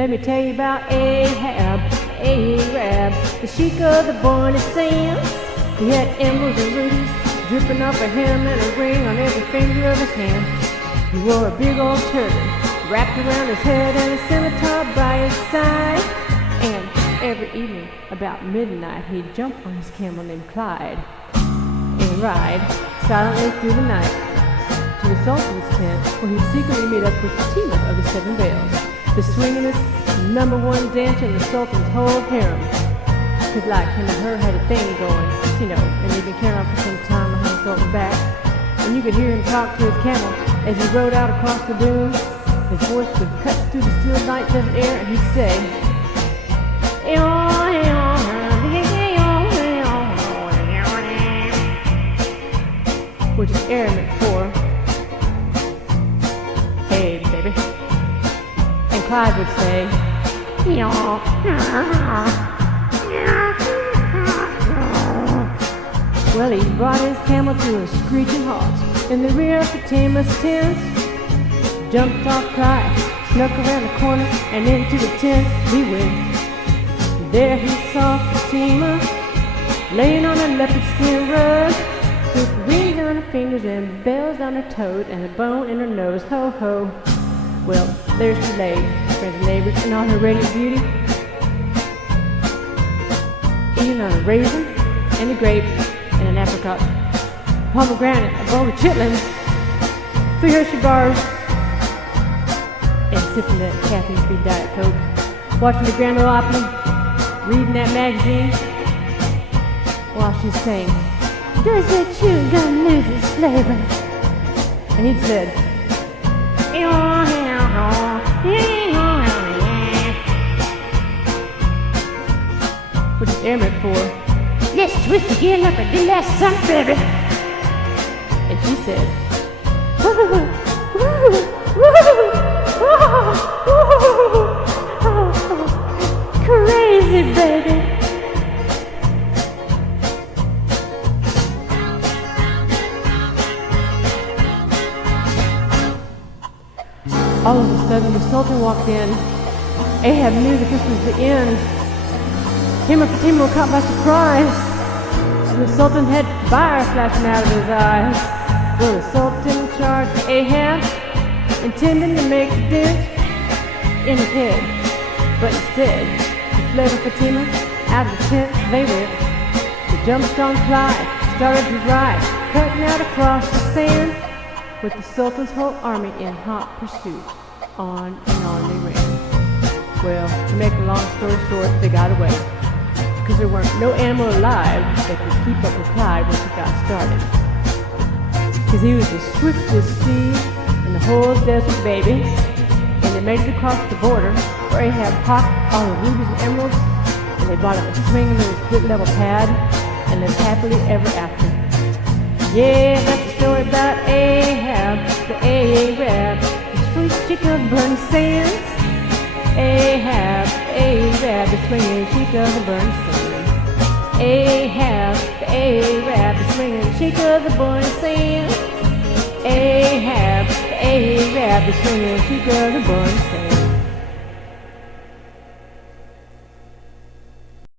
Let me tell you about Ahab the Arab, the sheik of the born sands. He had emeralds and rubies dripping off of him and a ring on every finger of his hand. He wore a big old turban wrapped around his head and a scimitar by his side. And every evening about midnight he'd jump on his camel named Clyde and ride silently through the night to the Sultan's tent, where he'd secretly meet up with Fatima of the Seven Veils, the swingin'est #1 dancer in the Sultan's whole harem. Cause like him and her had a thing going, and they'd been carrying on for some time behind the Sultan's back. And you could hear him talk to his camel as he rode out across the dunes. His voice would cut through the still night desert air, and he'd say, which is Arabic for, "Hey, baby." And Clyde would say, well, he brought his camel to a screeching halt in the rear of Fatima's tent. Jumped off Clyde, snuck around the corner, and into the tent he went. There he saw Fatima laying on a leopard skin rug, with rings on her fingers and bells on her toes and a bone in her nose. Ho ho. Well, there's she lay, friends and neighbors, in all her radiant beauty, eating on a raisin and a grape and an apricot, pomegranate, a bowl of chitlins, 3 Hershey bars, and sipping that caffeine-free Diet Coke, watching the Grand Ole Opry, reading that magazine, while she's saying, "Does that chewing gum lose its flavor?" And he'd said, which is Arabic for, "Let's twist again like a last summer, baby." And she said, "Crazy, baby." All of a sudden, the Sultan walked in. Ahab knew that this was the end. Him and Fatima were caught by surprise. The Sultan had fire flashing out of his eyes. Well, the Sultan charged Ahab, intending to make a dent in his head. But instead, he fled with Fatima out of the tent. They went. They jumped on Clyde, started to ride, cutting out across the sand, with the Sultan's whole army in hot pursuit. On and on they ran. Well, to make a long story short, they got away, because there weren't no animal alive that could keep up with Clyde once it got started. Because he was the swiftest steed in the whole desert, baby. And they made it across the border, where Ahab popped all the rubies and emeralds, and they bought him a swinging little split-level pad, and lived happily ever after. Yeah, that's the story about Ahab the Arab, the sweet chick of burning sands. Ahab the Arab, the swinging chick of the burning sands. Ahab the Arab, the swinging chick of the burning sands. Ahab the Arab, the swinging chick of the burning sands.